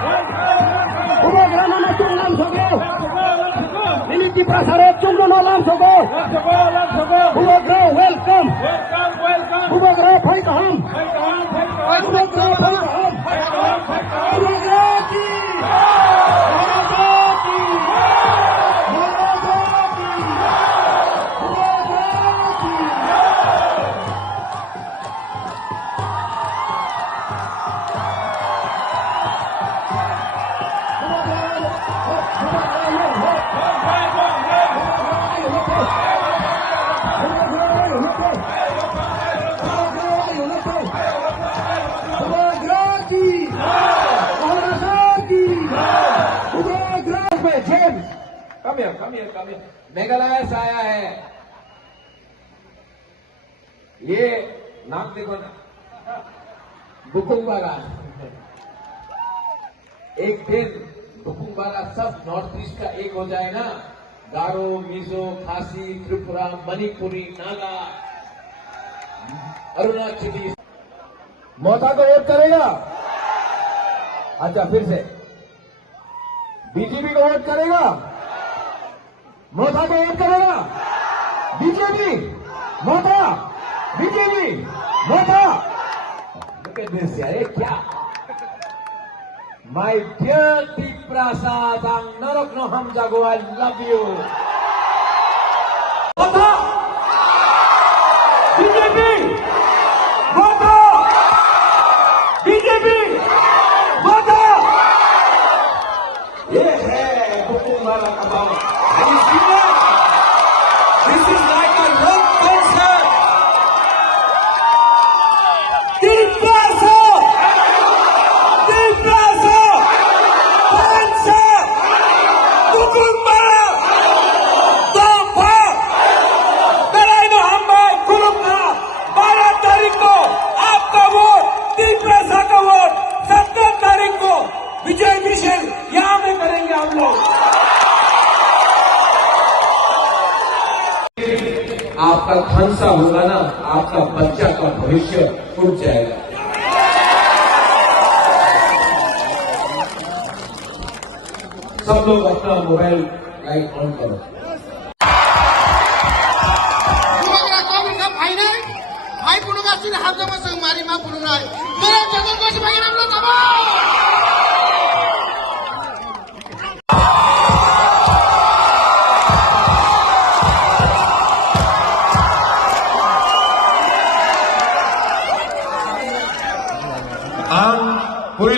Umagra nama tunglam sogo. Ini di prasarat cunglo nolam sogo. Umagra welcome. Umagra bhai kaham. Umagra bhai kaham. Umagra ki. Come here. Meghalaya से आया है। ये नाम देखो ना, बुकुंगबारा। एक दिन बुकुंगबारा सब नॉर्थ ईस्ट का एक हो जाए ना, गारो, मिजो, खासी, त्रिपुरा, मणिपुरी, नागा, अरुणाचली। मोता को वोट करेगा? अच्छा, फिर से बीजेपी को वोट करेगा? मोथा को वोट करेगा? BJP Motha, BJP Motha. अरे क्या माय डियर प्रसाद नरक नो हम जागो, I love you. Motha, BJP Motha, BJP Motha. ये है बुकुंगबारा का बाबा। This is like a rock concert. Tipraso, Pansa, Bukumbara, Tampa, Belaino Hambai, Kulumna, 12 तारीख को आपका वोट, तिप्रासा का वोट, 17 तारीख को विजय मिशन यहाँ में करेंगे हम लोग। आपका खंसा होगा ना, आपका बच्चा का भविष्य उठ जाएगा। सब लोग अपना मोबाइल लाइट ऑन करो। भाई पुणुगा सिंह हाथ में संग मारी मां पुणुगा मेरा जगत को भाई हम लोग पूरी